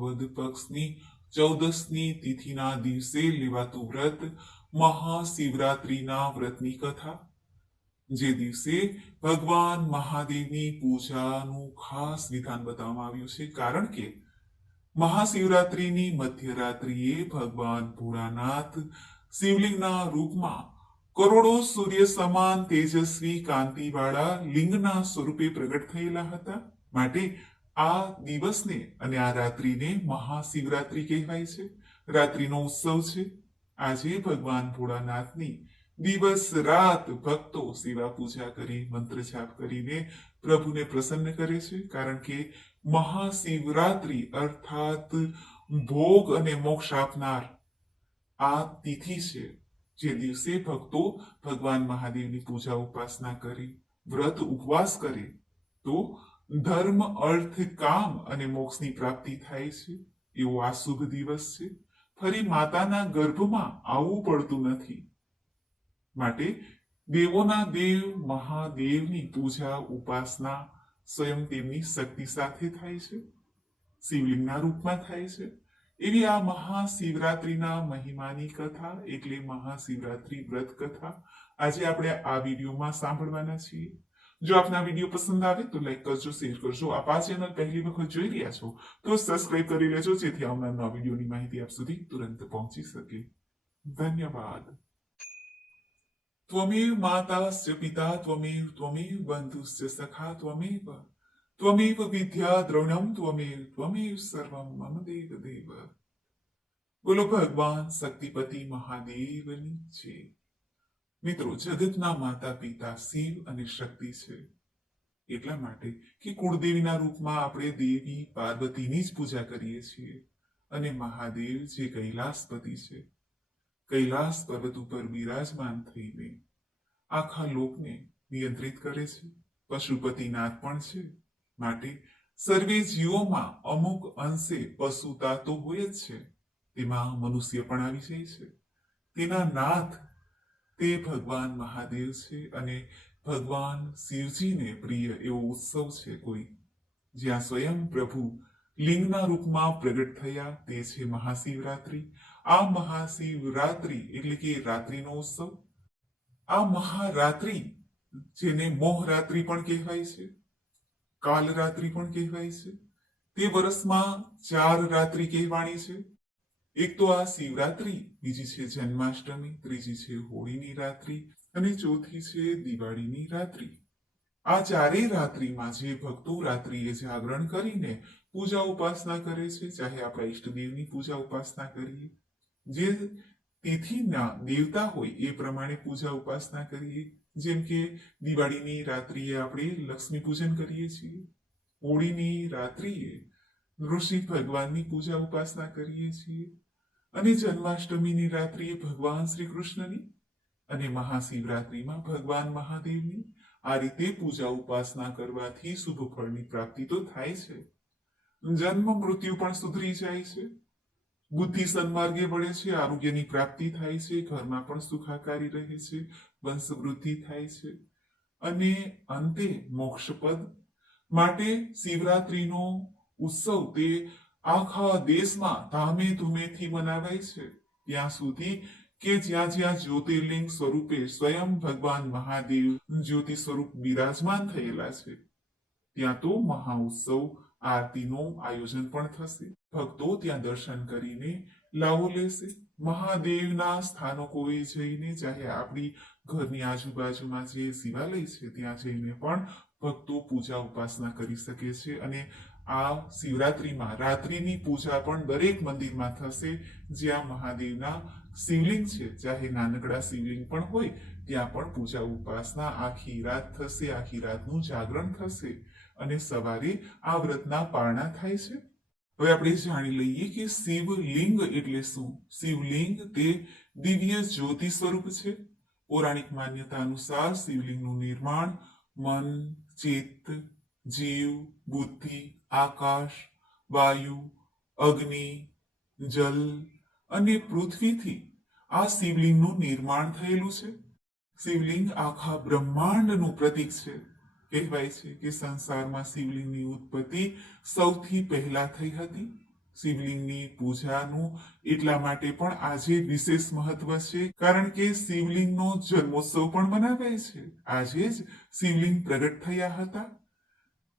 વદ પક્ષની 14મી તિથિના દિવસે લેવાતું વ્રત મહાશિવરાત્રિના વ્રતની કથા, જે દિવસે ભગવાન મહાદેવની પૂજાનું ખાસ વિધાન બતાવવામાં આવ્યું છે. કારણ કે મહાશિવરાત્રિની મધ્યરાત્રિએ ભગવાન ભોળાનાથ શિવલિંગના રૂપમાં કરોડો સૂર્ય સમાન તેજસ્વી કાંતિવાળા લિંગના સ્વરૂપે પ્રગટ થયેલા હતા. માટે આ દિવસને અને આ રાત્રિને મહાશિવરાત્રિ કહેવાય છે. રાત્રિનો ઉત્સવ છે. આજે ભગવાન ભોળાનાથની દિવસ રાત ભક્તો સેવા પૂજા કરી મંત્ર જાપ કરીને પ્રભુને પ્રસન્ન કરે છે. કારણ કે મહાશિવરાત્રિ અર્થાત ભોગ અને મોક્ષ આપનાર આ તિથિ છે, જે દિવસે ભક્તો ભગવાન મહાદેવની પૂજા ઉપાસના કરી વ્રત ઉપવાસ કરે તો ધર્મ અર્થ કામ અને મોક્ષની પ્રાપ્તિ થાય છે. એવો આ શુભ દિવસ છે. ફરી માતાના ગર્ભમાં આવવું પડતું નથી. માટે દેવોના દેવ મહાદેવની પૂજા ઉપાસના સ્વયં તેમની શક્તિ સાથે થાય છે, શિવલિંગના રૂપમાં થાય છે. એવી આ મહાશિવરાત્રિના મહિમાની કથા એટલે મહાશિવરાત્રિ વ્રત કથા આજે આપણે આ વિડીયોમાં સાંભળવાના છીએ. જો આપને આ વિડીયો પસંદ આવે તો લાઈક કરજો, શેર કરજો. આપ આ ચેનલ પહેલી વખત જોઈ રહ્યા છો તો સબસ્ક્રાઇબ કરી લેજો, જેથી આવનાર નવા વિડીયોની માહિતી આપ સુધી તુરંત પહોંચી શકે. ધન્યવાદ. ત્વમેવ માતાસ્ય પિતા ત્વમેવ ત્વમેવ બંધુસ્ય સખા ત્વમેવ ત્વમેવ વિદ્યા દ્રવિણમ ત્વમેવ ત્વમેવ સર્વમ મમ દેવ દેવ. બોલો ભગવાન શક્તિપતિ મહાદેવની છે. મિત્રો, જગતના માતા પિતા શિવ અને શક્તિ છે. એટલા માટે કે કુળદેવીના રૂપમાં આપણે દેવી પાર્વતીની જ પૂજા કરીએ છીએ. અને મહાદેવ જે કૈલાસપતિ છે, કૈલાસ પર્વત ઉપર બિરાજમાન થઈને આખા લોકને નિયંત્રિત કરે છે. પશુપતિનાથ પણ છે. માટે સર્વે જીવોમાં અમુક અંશે પશુતા તો હોય જ છે, તેમાં મનુષ્ય પણ આવી જાય છે. તેના નાથ તે ભગવાન મહાદેવ છે. અને ભગવાન શિવજીને પ્રિય એવો ઉત્સવ છે કોઈ, જ્યાં સ્વયં પ્રભુ લિંગના રૂપમાં પ્રગટ થયા, તે છે મહાશિવરાત્રિ. આ મહાશિવરાત્રિ એટલે કે રાત્રિનો ઉત્સવ. આ મહારાત્રિ, જેને મોહરાત્રિ પણ કહેવાય છે, કાલરાત્રિ પણ કહેવાય છે, તે વર્ષમાં 4 રાત્રિ કહેવાણી છે. એક તો આ શિવરાત્રિ, બીજી છે જન્માષ્ટમી, ત્રીજી છે હોળીની રાત્રિ અને ચોથી છે દિવાળીની રાત્રિ. આ ચારેય રાત્રિમાં જે ભક્તો રાત્રિએ જાગરણ કરીને પૂજા ઉપાસના કરે છે, ચાહે આપણા ઈષ્ટદેવની પૂજા ઉપાસના કરીએ, જે તિથિના દેવતા હોય એ પ્રમાણે પૂજા ઉપાસના કરીએ. જેમ કે દિવાળીની રાત્રિએ આપણે લક્ષ્મી પૂજન કરીએ છીએ, હોળીની રાત્રિએ નૃસિંહ ભગવાનની પૂજા ઉપાસના કરીએ છીએ, અને જન્માષ્ટમીની રાત્રિએ ભગવાન શ્રી કૃષ્ણની, અને મહાશિવરાત્રિમાં ભગવાન મહાદેવની. આ રીતે પૂજા ઉપાસના કરવાથી શુભ ફળની પ્રાપ્તિ તો થાય છે. જન્મ મૃત્યુ પણ સુધરી જાય છે, બુદ્ધિ સન્માર્ગે વળે છે, આરોગ્યની પ્રાપ્તિ થાય છે, ઘરમાં પણ સુખાકારી રહે છે, વંશવૃદ્ધિ થાય છે, અને અંતે મોક્ષપદ. માટે શિવરાત્રિનો ઉત્સવ તે આખા દેશમાં ધામે ધૂમેથી મનાવાય છે, ત્યાં સુધી કે જ્યાં જ્યાં જ્યોતિર્લિંગ સ્વરૂપે સ્વયં ભગવાન મહાદેવ જ્યોતિ સ્વરૂપ બિરાજમાન થયેલા છે, ત્યાં તો મહા ઉત્સવ આરતીનું આયોજન પણ થશે. ભક્તો ત્યાં દર્શન કરીને લાવો લેશે. મહાદેવના સ્થાનકોએ જઈને, ચાહે આપણી ઘરની આજુબાજુમાં જે શિવાલય છે ત્યાં જઈને પણ ભક્તો પૂજા ઉપાસના કરી શકે છે. અને આ શિવરાત્રિમાં રાત્રિની પૂજા પણ દરેક મંદિરમાં થશે, જ્યાં મહાદેવના શિવલિંગ છે, ચાહે નાનકડા શિવલિંગ પણ હોય, ત્યાં પણ પૂજા ઉપાસના આખી રાત થશે. આખી રાતનું જાગરણ થશે અને સવારે આ વ્રતના પારણા થાય છે. હવે આપણે જાણી લઈએ કે શિવલિંગ એટલે શું. શિવલિંગ તે દિવ્ય જ્યોતિ સ્વરૂપ છે. પૌરાણિક માન્યતા અનુસાર શિવલિંગનું નિર્માણ મન, ચિત્ત, જીવ, બુદ્ધિ, આકાશ, વાયુ, અગ્નિ, જલ અને પૃથ્વીથી આ શિવલિંગનું નિર્માણ થયેલું છે. શિવલિંગ આખા બ્રહ્માંડનું પ્રતીક છે. કહેવાય છે કે સંસારમાં શિવલિંગની ઉત્પત્તિ સૌથી પહેલા થઈ હતી. શિવલિંગની પૂજાનું એટલા માટે પણ આજે વિશેષ મહત્વ છે, કારણ કે શિવલિંગનો જન્મોત્સવ પણ મનાવાય છે. આજે જ શિવલિંગ પ્રગટ થયા હતા,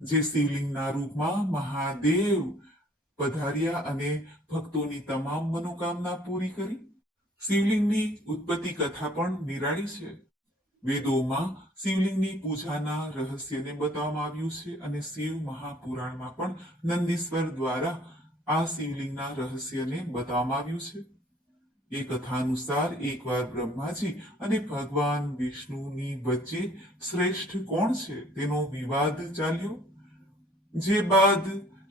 જે શિવલિંગના રૂપમાં મહાદેવ પધાર્યા અને ભક્તોની તમામ મનોકામના પૂરી કરી. શિવલિંગની ઉત્પત્તિ કથા પણ નિરાળી છે. વેદોમાં શિવલિંગની પૂજાના રહસ્યને બતાવવામાં આવ્યું છે અને શિવ મહાપુરાણમાં પણ નંદીશ્વર દ્વારા આ શિવલિંગના રહસ્યને બતાવવામાં આવ્યું છે. એ કથા અનુસાર એકવાર બ્રહ્માજી અને ભગવાન વિષ્ણુની વચ્ચે શ્રેષ્ઠ કોણ છે તેનો વિવાદ ચાલ્યો. જે બાદ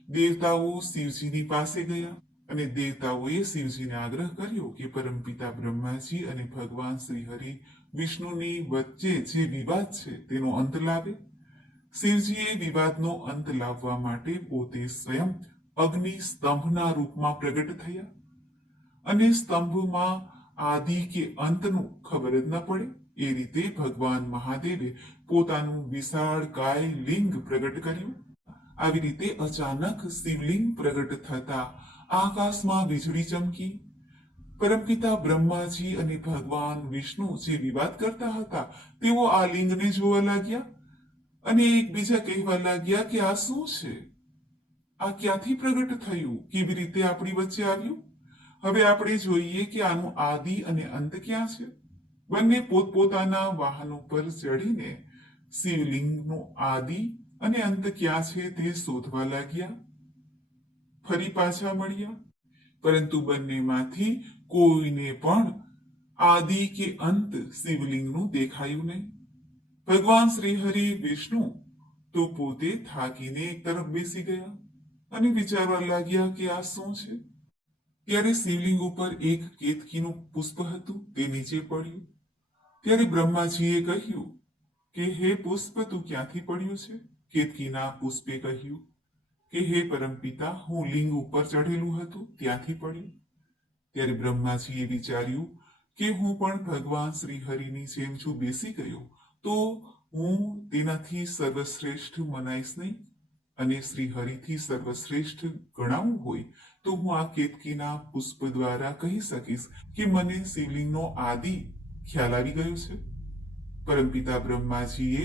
દેવતાઓ શિવજીની પાસે ગયા અને દેવતાઓએ શિવજીને આગ્રહ કર્યો કે પરમપિતા બ્રહ્માજી અને ભગવાન શ્રી હરિ વિષ્ણુની વચ્ચે જે વિવાદ છે તેનો અંત લાવે. શિવજીએ વિવાદનો અંત લાવવા માટે પોતે સ્વયં અગ્નિ સ્તંભના રૂપમાં પ્રગટ થયા અને સ્તંભમાં આદિ કે અંતનું ખબર જ ન પડે એ રીતે ભગવાન મહાદેવે પોતાનું વિશાળ કાય લિંગ પ્રગટ કર્યું. આવી રીતે અચાનક શિવલિંગ પ્રગટ થતા આકાશમાં વીજળી ચમકી. પરમપિતા બ્રહ્માજી અને ભગવાન વિષ્ણુ જે વિવાદ કરતા હતા તેઓ આ લિંગને જોવા લાગ્યા અને એકબીજા કહેવા લાગ્યા કે આ શું છે, આ ક્યાંથી પ્રગટ થયું, કેવી રીતે આપણી વચ્ચે આવ્યું. હવે આપણે જોઈએ કે આનું આદિ અને અંત ક્યાં છે. બંને પોતપોતાના વાહનો પર ચડીને શિવલિંગનો આદિ અને અંત ક્યાં છે તે શોધવા લાગ્યા. ફરી પાછા મળ્યા, પરંતુ બંનેમાંથી કોઈને પણ આદિ કે અંત શિવલિંગનું દેખાયું નહીં. ભગવાન શ્રી હરિ વિષ્ણુ તો પોતે થાકીને એક તરફ બેસી ગયા અને વિચારવા લાગ્યા કે આ શું છે. ત્યારે શિવલિંગ ઉપર એક કેતકીનું પુષ્પ હતું, તે નીચે પડ્યું. ત્યારે બ્રહ્માજીએ કહ્યું કે હે પુષ્પ, તું ક્યાંથી પડ્યું છે. કેતકીના પુષ્પે કહ્યું કે હે પરમપિતા, હું લિંગ ઉપર ચઢેલું હતું ત્યાંથી પડ્યું. ત્યારે બ્રહ્માજીએ વિચાર્યું કે હું પણ ભગવાન શ્રી હરિની જેમ જો બેસી ગયો તો હું તેનાથી સર્વશ્રેષ્ઠ મનાઈશ નહીં, અને શ્રી હરિથી સર્વશ્રેષ્ઠ ગણાવું હોય તો હું આ કેતકીના પુષ્પ દ્વારા કહી શકીશ કે મને શિવલિંગનો આદિ ખ્યાલ આવી ગયો છે. પરમપિતા બ્રહ્માજીએ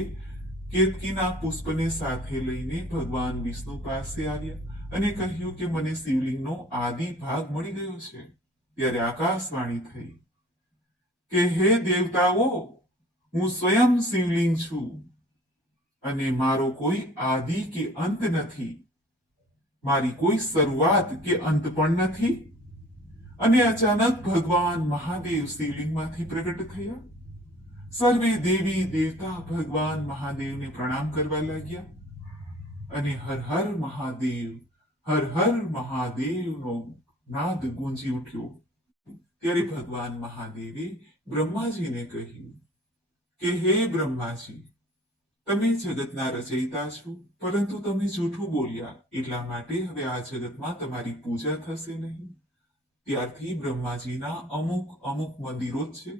કેતકીના પુષ્પને સાથે લઈને ભગવાન વિષ્ણુ પાસે આવ્યા અને કહ્યું કે મને શિવલિંગનો આદિ ભાગ મળી ગયો છે. ત્યારે આકાશવાણી થઈ કે હે દેવતાઓ, હું સ્વયં શિવલિંગ છું અને મારો કોઈ આદિ કે અંત નથી, મારી કોઈ શરૂઆત કે અંત પણ નથી. અને અચાનક ભગવાન મહાદેવ શિવલિંગમાંથી પ્રગટ થયા. સર્વે દેવી દેવતા ભગવાન મહાદેવને પ્રણામ કરવા લાગ્યા અને હર હર મહાદેવ, હર હર મહાદેવનો નાદ ગુંજી ઉઠ્યો. ત્યારે ભગવાન મહાદેવે બ્રહ્માજીને કહ્યું કે હે બ્રહ્માજી, તમે જગતના રચયિતા છો, પરંતુ તમે જૂઠું બોલ્યા, એટલા માટે હવે આ જગતમાં તમારી પૂજા થશે નહીં. ત્યારથી બ્રહ્માજીના અમુક અમુક મંદિરો જ છે.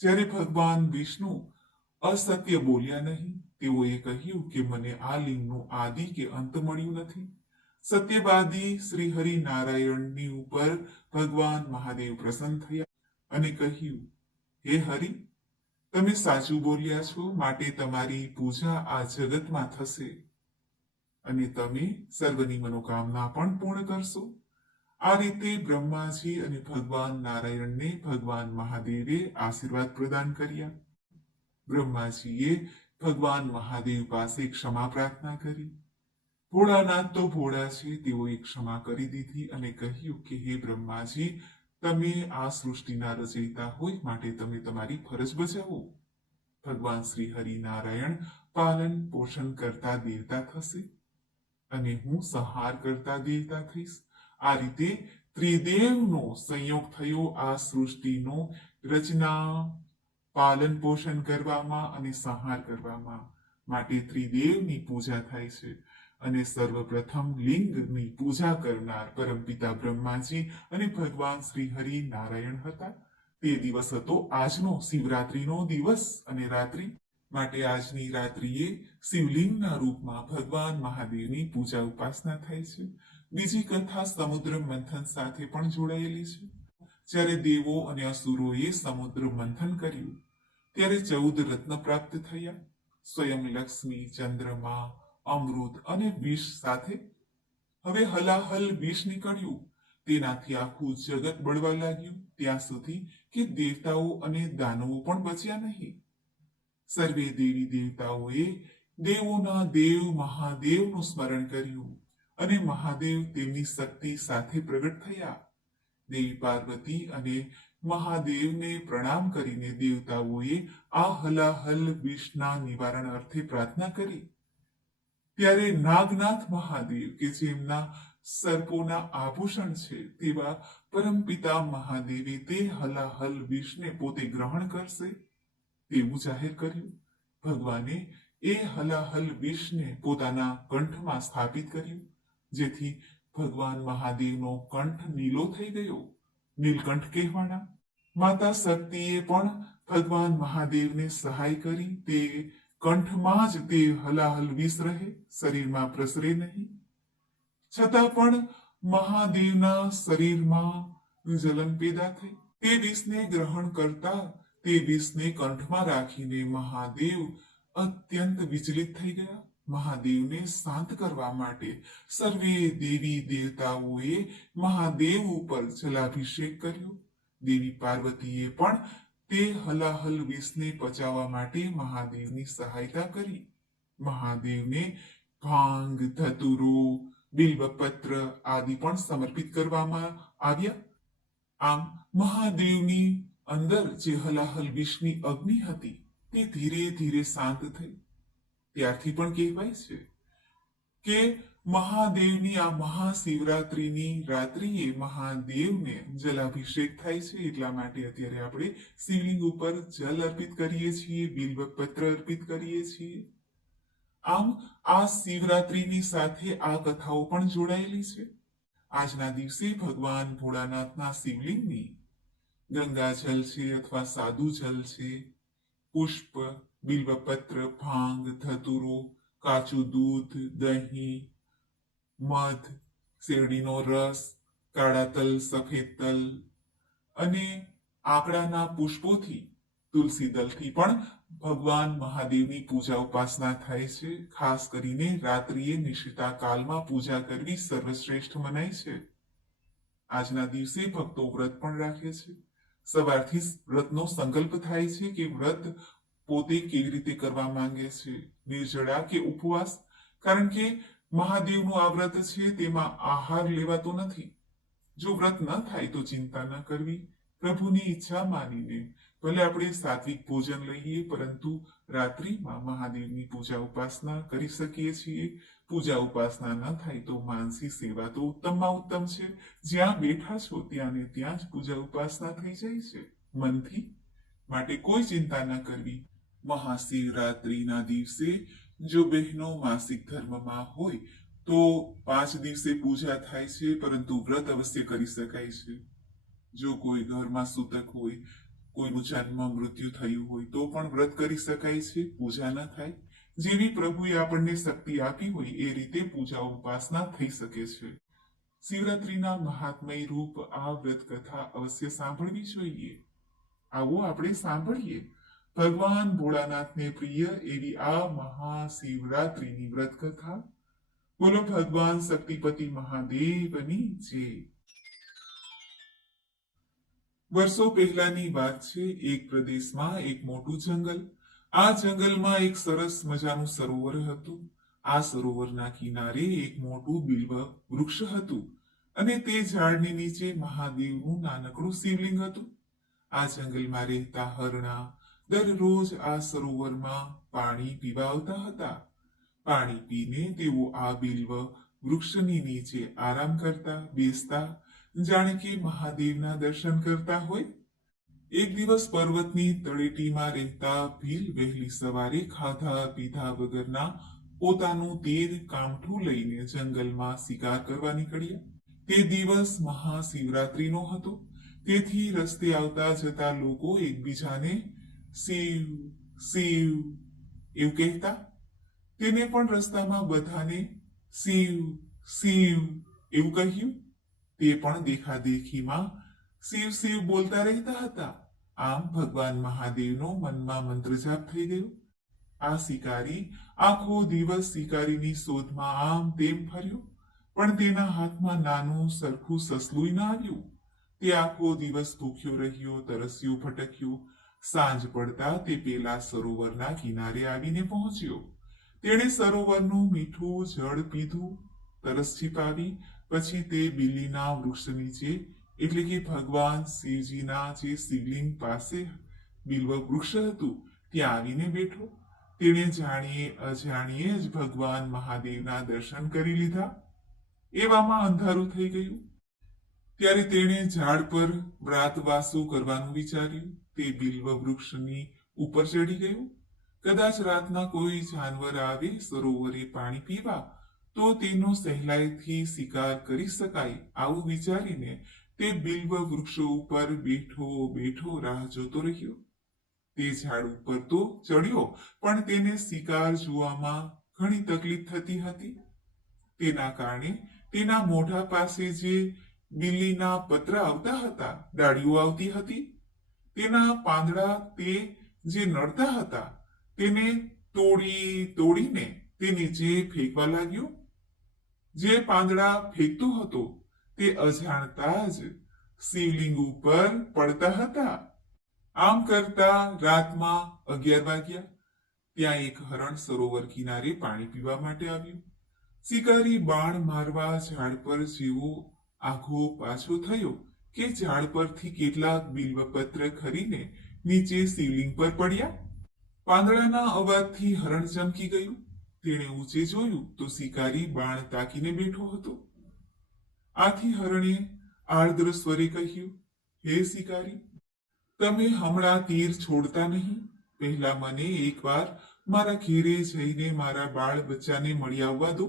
જ્યારે ભગવાન વિષ્ણુ અસત્ય બોલ્યા નહીં, તેઓએ કહ્યું કે મને આ લિંગનું આદિ કે અંત મળ્યું નથી. સત્યવાદી શ્રી હરિ નારાયણની ઉપર ભગવાન મહાદેવ પ્રસન્ન થયા અને કહ્યું, હે હરિ, તમે સાચું બોલ્યા છો, માટે તમારી પૂજા આ જગતમાં થશે અને તમે સર્વની મનોકામના પણ પૂર્ણ કરશો. આ રીતે બ્રહ્માજી અને ભગવાન નારાયણને ભગવાન મહાદેવે આશીર્વાદ પ્રદાન કર્યા. બ્રહ્માજીએ ભગવાન મહાદેવ પાસે ક્ષમા પ્રાર્થના કરી. ભોળાનાથ તો ભોળા છે, તેઓએ ક્ષમા કરી દીધી અને કહ્યું કે હે બ્રહ્માજી, તમે આ સૃષ્ટિના રચયિતા હોય, માટે તમે તમારી ફરજ બજાવો. ભગવાન શ્રી હરિનારાયણ પાલન પોષણ કરતા દેવતા થશે અને હું સંહાર કરતા દેવતા થઈશ. આ રીતે ત્રિદેવનો સંયોગ થયો આ સૃષ્ટિનો રચના, પાલન પોષણ કરવામાં અને સંહાર કરવામાં. માટે ત્રિદેવની પૂજા થાય છે અને સર્વપ્રથમ લિંગની પૂજા કરનાર પરમપિતા બ્રહ્માજી અને ભગવાન શ્રી હરિ નારાયણ હતા. તે દિવસ હતો આજનો શિવરાત્રીનો દિવસ અને રાત્રિ. માટે આજની રાત્રિએ શિવલિંગના રૂપમાં ભગવાન મહાદેવની પૂજા ઉપાસના થાય છે. બીજી કથા સમુદ્ર મંથન સાથે પણ જોડાયેલી છે. જ્યારે દેવો અને અસુરોએ સમુદ્ર મંથન કર્યું ત્યારે 14 રત્ન પ્રાપ્ત થયા. સ્વયં લક્ષ્મી, ચંદ્રમા, અમૃત અને વિષ સાથે. હવે હલાહલ વિષ નીકળ્યું. તેનાથી આખું જગત બળવા લાગ્યું, ત્યાં સુધી કે દેવતાઓ અને દાનવો પણ બચ્યા નહીં. સર્વે દેવી દેવતાઓએ દેવોના દેવ મહાદેવનું સ્મરણ કર્યું અને મહાદેવ તેમની શક્તિ સાથે પ્રગટ થયા. દેવી પાર્વતી અને મહાદેવને પ્રણામ કરીને દેવતાઓએ આ હલાહલ વિષના નિવારણ અર્થે પ્રાર્થના કરી. ત્યારે નાગનાથ મહાદેવ કે જેમના સર્પોના આભૂષણ છે તેવા પરમપિતા મહાદેવે તે હલાહલ વિષને પોતે ગ્રહણ કરશે તેવું જાહેર કર્યું. ભગવાને એ હલાહલ વિષને પોતાના કંઠમાં સ્થાપિત કર્યું, જેથી ભગવાન મહાદેવનો કંઠ નીલો થઈ ગયો, નીલકંઠ કહેવાના. માતા શક્તિએ પણ ભગવાન મહાદેવને સહાય કરી. તે કંઠમાં જ તે હલાહલ વિષ રહે, શરીરમાં પ્રસરે નહીં. છતાં પણ મહાદેવના શરીરમાં જલન પેદા થઈ. તે વિષને ગ્રહણ કરતા તે વિષને કંઠમાં રાખીને મહાદેવ અત્યંત વિચલિત થઈ ગયા. મહાદેવને શાંત કરવા માટે સર્વે દેવી દેવતાઓએ મહાદેવ ઉપર જલાભિષેક કર્યો. દેવી પાર્વતીએ પણ તે હલાહલ વિષને પચાવવા માટે મહાદેવની સહાયતા કરી. મહાદેવને ભાંગ, ધતુરો, બિલ્વપત્ર આદિ પણ સમર્પિત કરવામાં આવ્યા. આમ મહાદેવની અંદર જે હલાહલ વિષની અગ્નિ હતી તે ધીરે ધીરે શાંત થઈ. ત્યારથી પણ કહેવાય છે કે મહાદેવની આ મહાશિવરાત્રિની રાત્રિએ મહાદેવને જલાભિષેક થાય છે. એટલા માટે અત્યારે આપણે શિવલિંગ ઉપર જલ અર્પિત કરીએ છીએ, બિલ્વપત્ર અર્પિત કરીએ છીએ. આમ આ શિવરાત્રિની સાથે આ કથાઓ પણ જોડાયેલી છે. આજના દિવસે ભગવાન ભોળાનાથના શિવલિંગની ગંગાજલ છે અથવા સાદુ જલ છે, પુષ્પ, બિલ્વપત્ર, ભાંગ, ધતુરો, કાચું દૂધ, દહીં, મધ, શેરડીનો રસ, કાળા તલ, સફેદ તલ અને આકડાના પુષ્પોથી, તુલસી દલથી પણ ભગવાન મહાદેવની પૂજા ઉપાસના થાય છે. ખાસ કરીને રાત્રિએ નિશિતા કાળમાં પૂજા કરવી સર્વશ્રેષ્ઠ મનાય છે. આજના દિવસે ભક્તો વ્રત પણ રાખે છે. સવારથી વ્રતનો સંકલ્પ થાય છે કે વ્રત પોતે કેવી રીતે કરવા માંગે છે, નિર્જળા કે ઉપવાસ. કારણ કે મહાદેવનું આ વ્રત છે, તેમાં આહાર લેવાતો નથી. જો વ્રત ન થાય તો ચિંતા ન કરવી. પ્રભુની ઈચ્છા માનીને ભલે આપણે સાત્વિક ભોજન લઈએ, પરંતુ રાત્રિમાં મહાદેવની પૂજા ઉપાસના કરી શકીએ છીએ. પૂજા ઉપાસના ન થાય તો માનસી સેવા તો ઉત્તમમાં ઉત્તમ છે. જ્યાં બેઠા છો ત્યાં ને ત્યાં જ પૂજા ઉપાસના થઈ જાય છે મનથી. માટે કોઈ ચિંતા ન કરવી. મહાશિવરાત્રિના દિવસે જો બહેનો માસિક ધર્મમાં હોય તો 5 દિવસે પૂજા થાય છે, પરંતુ વ્રત અવશ્ય કરી શકાય છે. જો કોઈ ઘરમાં સૂતક હોય, કોઈનું જન્મ મૃત્યુ થયું હોય તો પણ વ્રત કરી શકાય છે, પૂજા ન થાય. જેવી પ્રભુએ આપણને શક્તિ આપી હોય એ રીતે પૂજા ઉપાસના થઈ શકે છે. શિવરાત્રિના મહાત્મય રૂપ આ વ્રત કથા અવશ્ય સાંભળવી જોઈએ. આવો આપણે સાંભળીએ ભગવાન ભોળાનાથને પ્રિય એવી આ મહાશિવરાત્રિની વ્રત કથા. બોલો ભગવાન શક્તિપતિ મહાદેવની જય. વર્ષો પહેલાની વાત છે. એક પ્રદેશમાં એક મોટું જંગલ. આ જંગલમાં એક સરસ મજાનું સરોવર હતું. આ સરોવરના કિનારે એક મોટું બિલ્વ વૃક્ષ હતું અને તે ઝાડની નીચે મહાદેવનું નાનકડું શિવલિંગ હતું. આ જંગલમાં રહેતા હરણા દરરોજ આ સરોવરમાં પાણી પીવા આવતા હતા. પાણી પીને તેઓ આ બિલ્વ વૃક્ષની નીચે આરામ કરતા, બેસતા, જાણે કે મહાદેવના દર્શન કરતા હોય. એક દિવસ પર્વતની તળેટીમાં રહેતા ભીલ વહેલી સવારે ખાધા પીધા વગરના પોતાનું તેર કામઠું લઈને જંગલમાં શિકાર કરવા નીકળ્યા. તે દિવસ મહાશિવરાત્રિનો હતો, તેથી રસ્તે આવતા જતા લોકો એકબીજાને શિવ શિવ એવું કહેતા. તેને પણ રસ્તામાં બધાને શિવ શિવ એવું કહ્યું. તે પણ દેખાદેખીમાં શિવ શિવ બોલતા રહેતા હતા. આમ ભગવાન મહાદેવનો મનમાં મંત્ર જાપ થઈ ગયો. આ શિકારી આખો દિવસ શિકારીની શોધમાં આમ તેમ ફર્યો, પણ તેના હાથમાં નાનું સરખું સસલું ન આવ્યું. તે આખો દિવસ ભૂખ્યો રહ્યો, તરસ્યો, ભટક્યો. સાંજ પડતા તે પેલા સરોવરના કિનારે આવીને પહોંચ્યો. તેણે સરોવરનું મીઠું જળ પીધું, તરસ છીપાવી. પછી તે બિલીના વૃક્ષ નીચે, એટલે કે ભગવાન શિવજીના જે શિવલિંગ પાસે બિલ્વ વૃક્ષ હતું ત્યાં આવીને બેઠો. તેણે જાણીએ અજાણીએ જ ભગવાન મહાદેવના દર્શન કરી લીધા. એવામાં અંધારું થઈ ગયું. ત્યારે તેણે ઝાડ પર રાતવાસો કરવાનું વિચાર્યું. તે બિલ્વ વૃક્ષની ઉપર ચડી ગયું. કદાચ રાતના કોઈ જાનવર આવે સરોવરે પાણી પીવા તો તેનો સહેલાઈથી શિકાર કરી શકાય, આવું વિચારીને તે બિલ્વ વૃક્ષો ઉપર બેઠો બેઠો રાહ જોતો રહ્યો. તે ઝાડ ઉપર તો ચડ્યો, પણ તેને શિકાર જોવામાં ઘણી તકલીફ થતી હતી. તેના કારણે તેના મોઢા પાસે જે બિલ્લીના પત્ર આવતા હતા, ડાળીઓ આવતી હતી, તેના પાંદડા તે જે નડતા હતા તેને તોડીને તે નીચે ફેંકવા લાગ્યો. જે પાંદડા ફેંકતો હતો તે અજાણતા જ શિવલિંગ ઉપર પડતા હતા. આમ કરતા રાતમાં 11 વાગ્યા. ત્યાં એક હરણ સરોવર કિનારે પાણી પીવા માટે આવ્યું. શિકારી બાણ મારવા ઝાડ પર જેવો આઘો પાછો થયો કે ઝાડ પરથી કેટલાક બિલ્વપત્ર ખરીને નીચે શિવલિંગ પર પડ્યા. પાંદડાના અવાજથી હરણ ચમકી ગયું. તેણે ઊંચે જોયું તો શિકારી બાણ તાકીને બેઠો હતો. આથી હરણે આર્દ્ર સ્વરે કહ્યું, હે શિકારી, તમે હમણાં તીર છોડતા નહીં. પહેલા મને એકવાર મારા ઘેરે જઈને મારા બાળ બચ્ચાને મળી આવવા દો.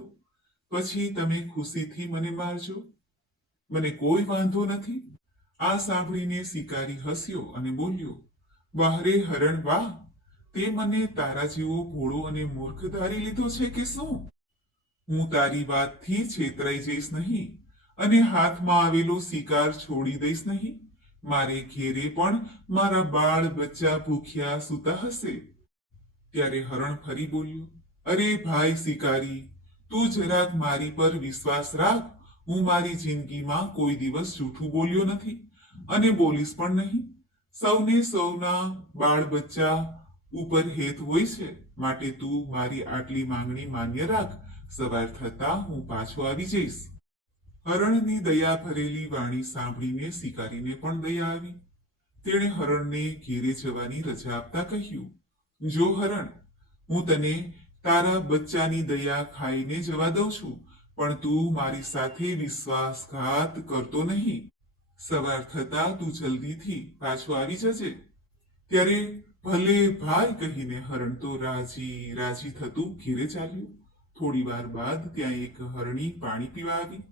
પછી તમે ખુશીથી મને મારજો. મને કોઈ વાંધો નથી. આ સાંભળીને શિકારી હસ્યો અને બોલ્યો, વાહ રે હરણ વાહ! તે મને તારા જેવો ભોળો અને મૂર્ખ ધારી લીધો છે કે શું? હું તારી વાતથી છેતરાઈ જઈશ નહીં અને હાથમાં આવેલો શિકાર છોડી દઈશ નહીં. મારે ઘેરે પણ મારા બાળ બચ્ચા ભૂખ્યા સૂતા હશે. ત્યારે હરણ ફરી બોલ્યો, અરે ભાઈ શિકારી, તું જરાક મારી પર વિશ્વાસ રાખ. હું મારી જિંદગીમાં કોઈ દિવસ જૂઠું બોલ્યો નથી અને બોલીશ પણ નહીં. સૌને સૌના બાળ બચ્ચા ઉપર હેત હોય છે, માટે તું મારી આટલી માંગણી માન્ય રાખ. સવાર થતા હું પાછો આવી જઈશ. હરણની દયા ભરેલી વાણી સાંભળીને શિકારીને પણ દયા આવી. તેણે હરણને ઘેરે જવાની રજા આપતા કહ્યું, જો હરણ, હું તને તારા બચ્ચાની દયા ખાઈને જવા દઉં છું, પણ તું મારી સાથે વિશ્વાસઘાત કરતો નહીં. સવાર થતા તું જલ્દીથી પાછો આવી જજે. ત્યારે ભલે ભાઈ કહીને હરણ તો રાજી રાજી થતું ઘેરે ચાલ્યું. થોડી વાર બાદ ત્યાં એક હરણી પાણી પીવા આવી.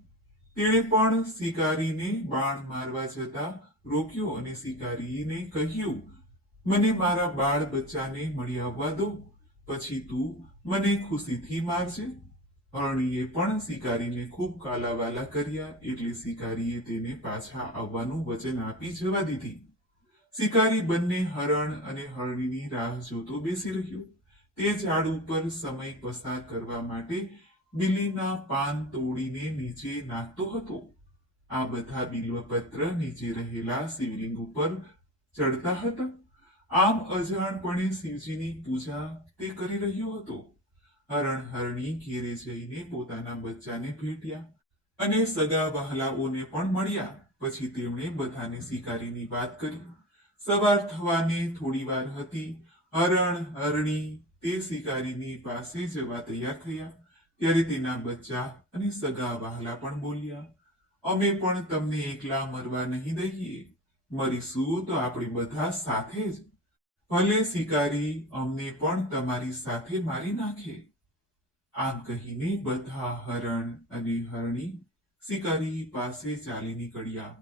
તેણે પણ શિકારીને બાણ મારવા જતા રોક્યો અને શિકારીને કહ્યું, મને મારા બાળ બચ્ચાને મળી આવવા દો, પછી તું મને ખુશીથી મારજે. હરણીએ પણ શિકારીને ખૂબ કાલાવાલા કર્યા, એટલે શિકારીએ તેને પાછા આવવાનું વચન આપી જવા દીધી. શિકારી બંને હરણ અને હરણીની રાહ જોતો બેસી રહ્યો. તે ઝાડ ઉપર સમય પસાર કરવા માટે બિલીના પાન તોડીને નીચે નાખતો હતો. આ બધા બિલ્વપત્ર નીચે રહેલા શિવલિંગ ઉપર ચડતા હતા. આમ અજાણપણે શિવજીની પૂજા તે કરી રહ્યો હતો. હરણ હરણી ઘેરે જઈને પોતાના બચ્ચાને ભેટ્યા અને સગા વહાલાઓને પણ મળ્યા. પછી તેમણે બધાને શિકારીની વાત કરી. સવાર થવાને થોડી વાર હતી. હરણ હરણી તે શિકારીની પાસે જવા તૈયાર થયા. ત્યારે તેના બચ્ચા અને સગા વહાલા પણ બોલ્યા, અમે પણ તમને એકલા મરવા નહીં દઈએ. મરીશું તો આપણે બધા સાથે જ. ભલે શિકારી અમને પણ તમારી સાથે મારી નાખે. આમ કહીને બધા હરણ અને હરણી શિકારી પાસે ચાલી નીકળ્યા.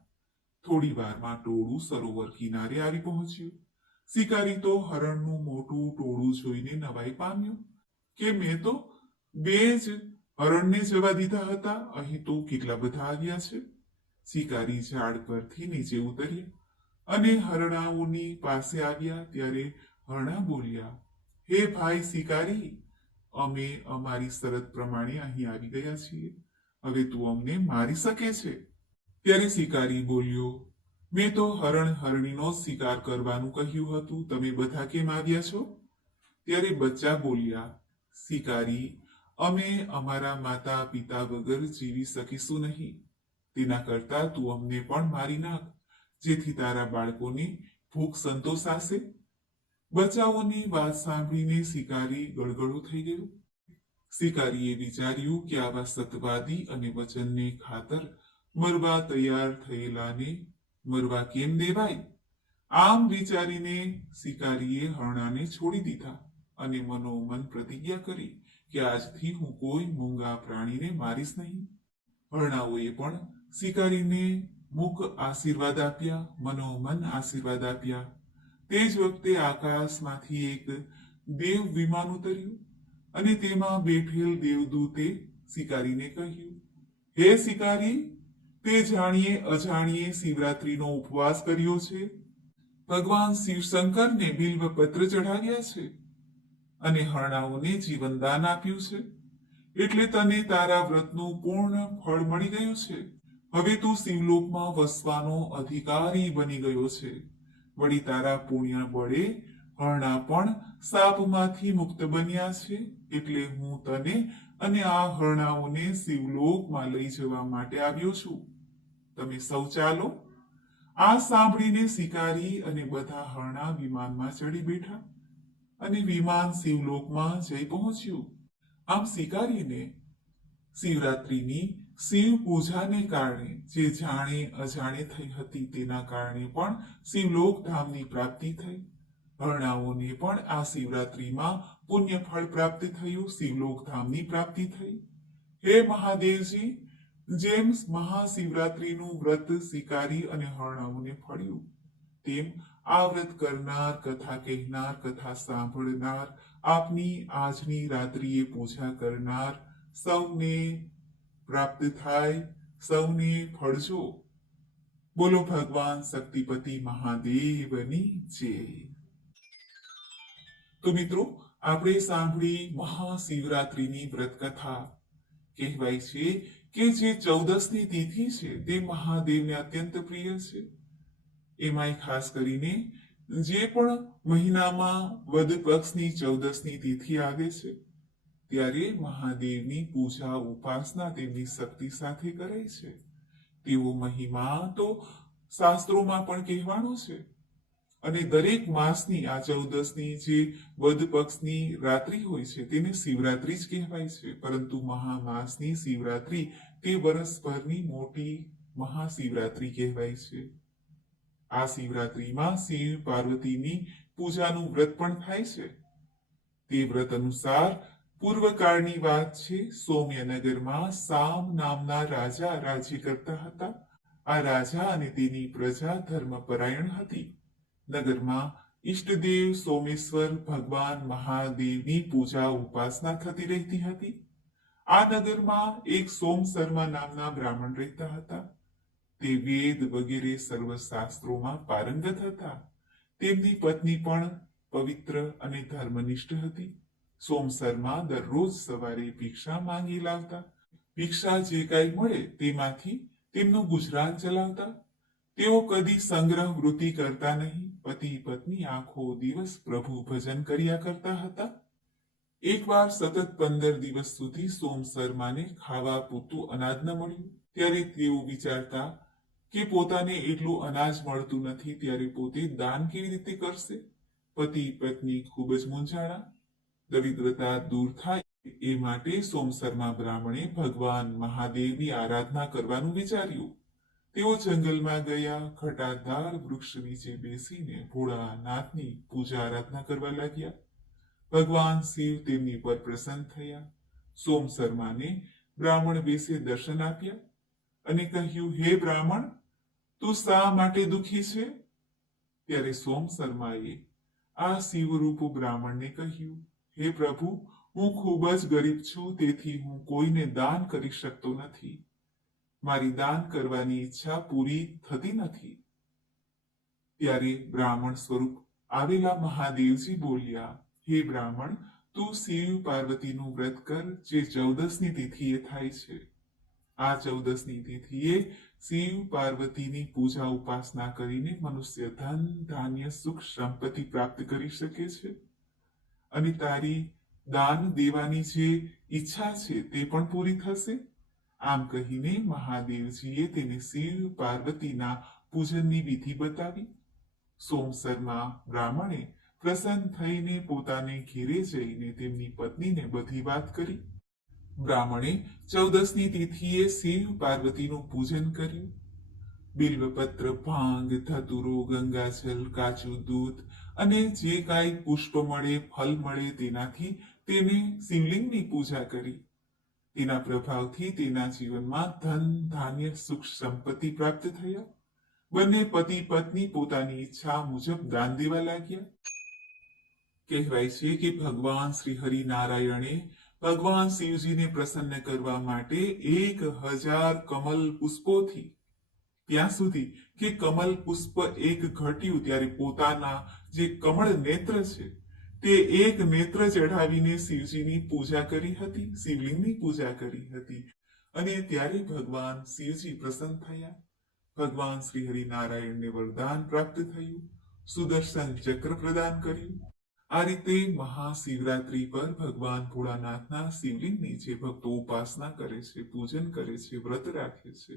થોડી વારમાં ટોળું સરોવર કિનારે આવી પહોંચ્યું. શિકારી તો હરણનું મોટું ટોળું જોઈને નવાઈ પામ્યો કે મેં તો 2 જ હરણને જવા દીધા હતા, અહીં તો કેટલા બધા આવ્યા છે. શિકારી ઝાડ પરથી નીચે ઉતર્યા અને હરણાઓની પાસે આવ્યા. ત્યારે હરણા બોલ્યા, હે ભાઈ શિકારી, અમે અમારી શરત પ્રમાણે અહીં આવી ગયા છીએ. હવે તું અમને મારી શકે છે. ત્યારે શિકારી બોલ્યો, મેં તો હરણ હરણીનો શિકાર કરવાનું કહ્યું હતું, તમે બધા કેમ આવ્યા છો? ત્યારે બચ્ચા બોલ્યા, શિકારી, અમે અમારા માતા પિતા વગર જીવી શકીશું નહીં. તેના કરતા તું અમને પણ મારી નાખ, જેથી તારા બાળકોની ભૂખ સંતોષાશે. બચ્ચાઓની વાત સાંભળીને શિકારી ગળગળો થઈ ગયો. શિકારીએ વિચાર્યું કે આવા સતવાદી અને વચનને ખાતર મરવા તૈયાર થયેલાને મરવા કેમ દેવાય. આમ વિચારીને શિકારીએ હરણાને છોડી દીધા અને મનોમન પ્રતિજ્ઞા કરી કે આજથી હું કોઈ મૂંગા પ્રાણીને મારીશ નહીં. હરણાઓએ પણ શિકારીને મુખ આશીર્વાદ આપ્યા, મનોમન આશીર્વાદ આપ્યા. તે જ વખતે આકાશમાંથી એક દેવ વિમાન ઉતર્યું અને તેમાં બેઠેલ દેવદૂતે શિકારીને કહ્યું, હે શિકારી, તે જાણીએ અજાણીએ શિવરાત્રીનો ઉપવાસ કર્યો છે, ભગવાન શિવશંકરને બિલ્વપત્ર ચઢાવ્યા છે અને હરણાઓને જીવનદાન આપ્યું છે, એટલે તને તારા વ્રતનું પૂર્ણ ફળ મળી ગયું છે. હવે તું શિવલોકમાં વસવાનો અધિકારી બની ગયો છે. વળી તારા પુણ્ય બળે હરણા પણ સાપમાંથી મુક્ત બન્યા છે. એટલે હું તને અને આ હરણાઓને શિવલોકમાં લઈ જવા માટે આવ્યો છું. તમે સૌ ચાલો. આ સાંભળીને શિકારી અને બધા હરણા વિમાનમાં ચડી બેઠા અને વિમાન શિવલોકમાં જઈ પહોંચ્યું. આમ શિકારીને શિવરાત્રીની શિવ પૂજાને કારણે જે જાણે અજાણે થઈ હતી તેના કારણે પણ શિવલોક ધામની પ્રાપ્તિ થઈ. હરણાઓને પણ આ શિવરાત્રીમાં પુણ્ય ફળ પ્રાપ્ત થયું, શિવલોક ધામની પ્રાપ્તિ થઈ. હે મહાદેવજી, જેમ મહાશિવરાત્રીનું વ્રત શિકારી અને હરણાઓને ફળ્યું, તેમ આ વ્રત કરનાર, કથા કહેનાર, કથા સાંભળનાર, આપની આજની રાત્રિએ પૂજા કરનાર સૌને પ્રાપ્ત થાય, સૌને ફળજો. બોલો ભગવાન શક્તિપતિ મહાદેવની જય. તો મિત્રો, આપણે સાંભળી મહાશિવરાત્રીની વ્રત કથા. કહેવાય છે કે જે 14ની તિથિ છે તે મહાદેવને અત્યંત પ્રિય છે. એમાંય ખાસ કરીને જે પણ મહિનામાં વદ પક્ષની 14ની તિથિ આવે છે ત્યારે મહાદેવની પૂજા ઉપાસના તેમની શક્તિ સાથે કરાય છે. તેવો મહિમા તો શાસ્ત્રોમાં પણ કહેવાનો છે. અને દરેક માસની આ 14ની જે વદ પક્ષની રાત્રિ હોય છે તેને શિવરાત્રી જ કહેવાય છે. પરંતુ મહામાસની શિવરાત્રી તે વર્ષભરની મોટી મહાશિવરાત્રી કહેવાય છે. આ શિવરાત્રીમાં શિવ પાર્વતીની પૂજાનું વ્રત પણ થાય છે. તે વ્રત અનુસાર પૂર્વકાળની વાત છે, સૌમ્યનગરમાં સામ નામના રાજા રાજ્ય કરતા હતા. આ રાજા અને તેની પ્રજા ધર્મપરાયણ હતી. નગરમાં ઈષ્ટદેવ સોમેશ્વર ભગવાન મહાદેવની પૂજા ઉપાસના થતી રહેતી હતી. આ નગરમાં એક સોમ શર્મા નામના બ્રાહ્મણ રહેતા હતા. તે વેદ વગેરે સર્વ શાસ્ત્રોમાં પારંગત હતા. તેમની પત્ની પણ પવિત્ર અને ધર્મનિષ્ઠ હતી. સોમ શર્મા દરરોજ સવારે ભિક્ષા માંગી લાવતા. ભિક્ષા જે કાંઈ મળે તેમાંથી તેમનું ગુજરાન ચલાવતા. તેઓ કદી સંગ્રહ વૃત્તિ કરતા નહીં. પતિ પત્ની આખો દિવસ પ્રભુ ભજન કર્યા કરતા હતા. એકવાર સતત 15 દિવસ સુધી સોમ શર્માને ખાવા પૂરતું અનાજ ન મળ્યું. ત્યારે તેઓ વિચારતા કે પોતાને એટલું અનાજ મળતું નથી, ત્યારે પોતે દાન કેવી રીતે કરશે. પતિ પત્ની ખૂબ જ મૂંઝાણા. દરિદ્રતા દૂર થાય એ માટે સોમ શર્મા બ્રાહ્મણે ભગવાન મહાદેવની આરાધના કરવાનું વિચાર્યું. તેઓ જંગલમાં ગયા. ઘટાદાર વૃક્ષ નીચે બેસીને ભોળાનાથની પૂજા આરાધના કરવા લાગ્યા. ભગવાન શિવ તેમની પર પ્રસન્ન થયા. સોમ શર્માને બ્રાહ્મણ બેસે દર્શન આપ્યા અને કહ્યું, હે બ્રાહ્મણ, તું શા માટે દુઃખી છે? ત્યારે સોમ શર્માએ આ શિવરૂપ બ્રાહ્મણને કહ્યું, હે પ્રભુ, હું ખૂબ જ ગરીબ છું, તેથી હું કોઈને દાન કરી શકતો નથી. મારી દાન કરવાની ઈચ્છા પૂરી થતી નથી. ત્યારે બ્રાહ્મણ સ્વરૂપ આવેલા મહાદેવજી બોલ્યા, હે બ્રાહ્મણ, તું શિવ પાર્વતીનું વ્રત કર, જે 14ની તિથિએ થાય છે. આ 14ની તિથિએ શિવ પાર્વતીની પૂજા ઉપાસના કરીને મનુષ્ય ધન ધાન્ય સુખ સંપત્તિ પ્રાપ્ત કરી શકે છે. અને તારી દાન દેવાની જે ઈચ્છા છે તે પણ પૂરી થશે. આમ કહીને મહાદેવજીએ તેને શિવ પાર્વતીના પૂજનની વિધિ બતાવી. સોમસરમાં બ્રાહ્મણે પ્રસન્ન થઈને પોતાને ઘેરે જઈને તેમની પત્નીને બધી વાત કરી. બ્રાહ્મણે 14ની તિથિએ શિવ પાર્વતીનું પૂજન કર્યું. બિલ્વપત્ર, ભાંગ, ધતુરો, ગંગાજલ, કાચું દૂધ અને જે કાંઈ પુષ્પ મળે, ફલ મળે તેનાથી તેને શિવલિંગની પૂજા કરી. તેના પ્રભાવથી તેના જીવનમાં ધન ધાન્ય સુખ સંપત્તિ પ્રાપ્ત થયા. બંને પતિ પત્ની પોતાની ઈચ્છા મુજબ દાન દેવા લાગ્યા. કહેવાય છે કે ભગવાન શ્રી હરિનારાયણે ભગવાન શિવજીને પ્રસન્ન કરવા માટે 1000 કમલ પુષ્પોથી, ત્યાં સુધી કે કમલ પુષ્પ એક ઘટ્યું ત્યારે પોતાના જે કમળ નેત્ર છે તે એક નેત્ર ચઢાવીને શિવજીની પૂજા કરી હતી, શિવલિંગની પૂજા કરી હતી. અને ત્યારે ભગવાન શિવજી પ્રસન્ન થયા. ભગવાન શ્રી હરિનારાયણને વરદાન પ્રાપ્ત થયું, સુદર્શન ચક્ર પ્રદાન કર્યું. આ રીતે મહાશિવરાત્રી પર ભગવાન ભોળાનાથના શિવલિંગની જે ભક્તો ઉપાસના કરે છે, પૂજન કરે છે, વ્રત રાખે છે,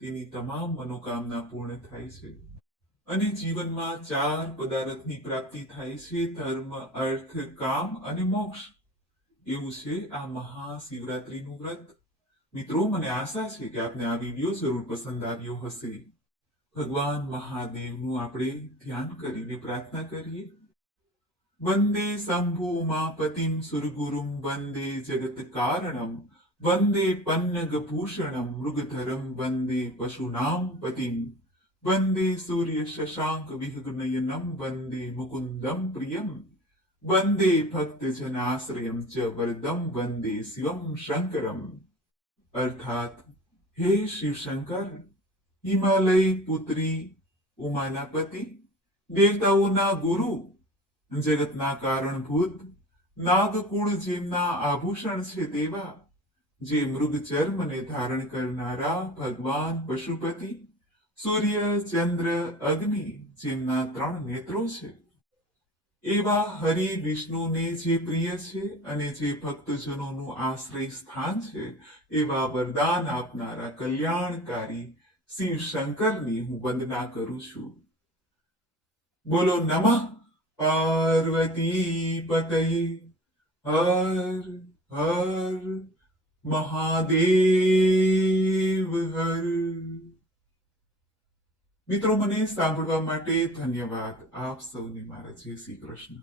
તેની તમામ મનોકામના પૂર્ણ થાય છે અને જીવનમાં 4 પદાર્થની પ્રાપ્તિ થાય છે: ધર્મ, અર્થ, કામ અને મોક્ષ. એવું છે આ મહાશિવરાત્રીનું વ્રત. મિત્રો, મને આશા છે કે આપને આ વિડીયો જરૂર પસંદ આવ્યો હશે. ભગવાન મહાદેવનું આપણે ધ્યાન કરીને પ્રાર્થના કરીએ. વંદે શંભુ ઉમાપતિમ સુરગુરુમ વંદે જગત કારણમ વંદે પન્નગ ભૂષણમ મૃગધરમ વંદે પશુનામ પતિમ વંદે સૂર્ય શશાંક વિહગનયનમ વંદે મુકુંદમ પ્રિયમ વંદે ભક્તજનાશ્રયમ ચ વરદમ વંદે શિવમ શંકરમ. અર્થાત, હે શિવશંકર, હિમાલય પુત્રી ઉમાના પતિ, દેવતાઓના ગુરુ, જગતના કારણભૂત, નાગકુળ જેમના આભૂષણ છે તેવા, જે મૃગ ચર્મને ધારણ કરનારા ભગવાન પશુપતિ, સૂર્ય, ચંદ્ર, અગ્નિ જેમના 3 નેત્રો છે, એવા હરિ વિષ્ણુને જે પ્રિય છે અને જે ભક્તજનોનું આશ્રય સ્થાન છે, એવા વરદાન આપનારા કલ્યાણકારી શિવ શંકરની હું વંદના કરું છું. બોલો નમઃ પાર્વતી પતયે. હર હર મહાદેવ હર. મિત્રો, મને સાંભળવા માટે ધન્યવાદ. આપ સૌને મારા જય શ્રી કૃષ્ણ.